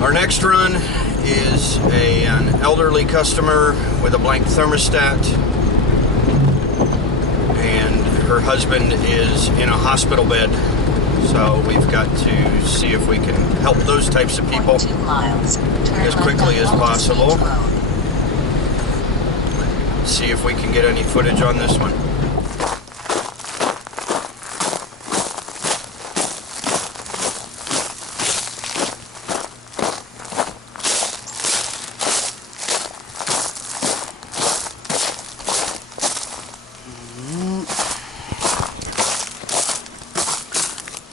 Our next run is an elderly customer with a blank thermostat, and her husband is in a hospital bed. So we've got to see if we can help those types of people as quickly as possible. See if we can get any footage on this one.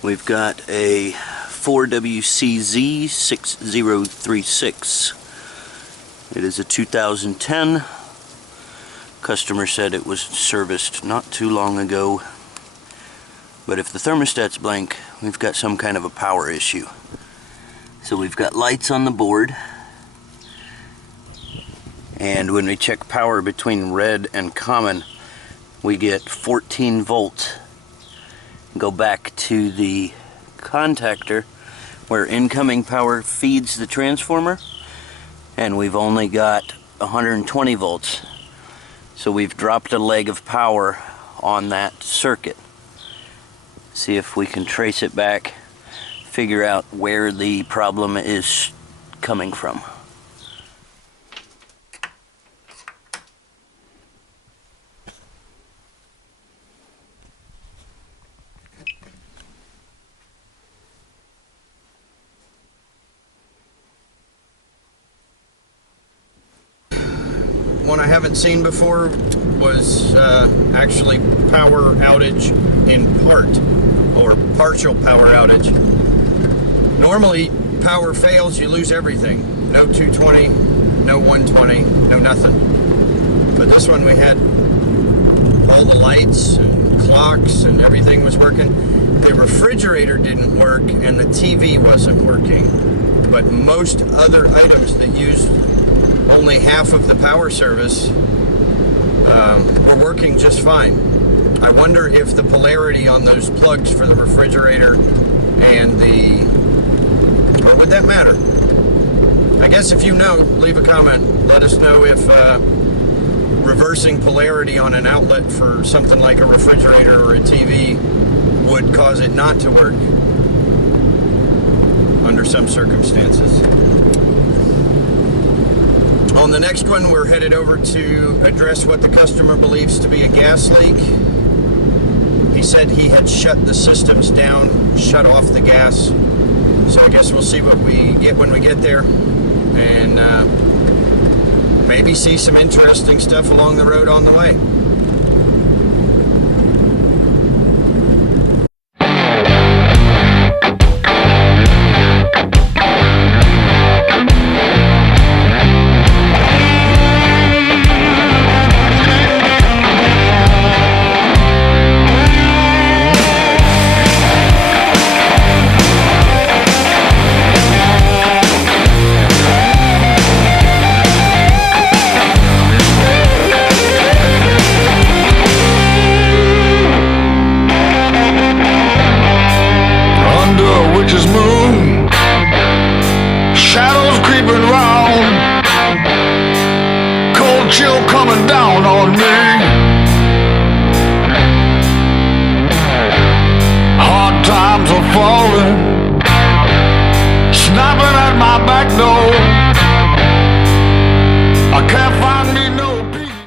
We've got a 4WCZ6036. It is a 2010. Customer said it was serviced not too long ago. But if the thermostat's blank, we've got some kind of a power issue. So we've got lights on the board. And when we check power between red and common, we get 14 volts. Go back to the contactor where incoming power feeds the transformer, and we've only got 120 volts. So we've dropped a leg of power on that circuit. See if we can trace it back, figure out where the problem is coming from. One I haven't seen before was actually power outage in part, or partial power outage. Normally, power fails, you lose everything. No 220, no 120, no nothing. But this one we had all the lights and clocks and everything was working. The refrigerator didn't work and the TV wasn't working. But most other items that used only half of the power service are working just fine. I wonder if the polarity on those plugs for the refrigerator and or would that matter? I guess if you know, leave a comment. Let us know if reversing polarity on an outlet for something like a refrigerator or a TV would cause it not to work under some circumstances. On the next one, we're headed over to address what the customer believes to be a gas leak. He said he had shut the systems down, shut off the gas. So I guess we'll see what we get when we get there, and maybe see some interesting stuff along the road on the way. Chill coming down on me. Hard times are falling, snapping at my back door.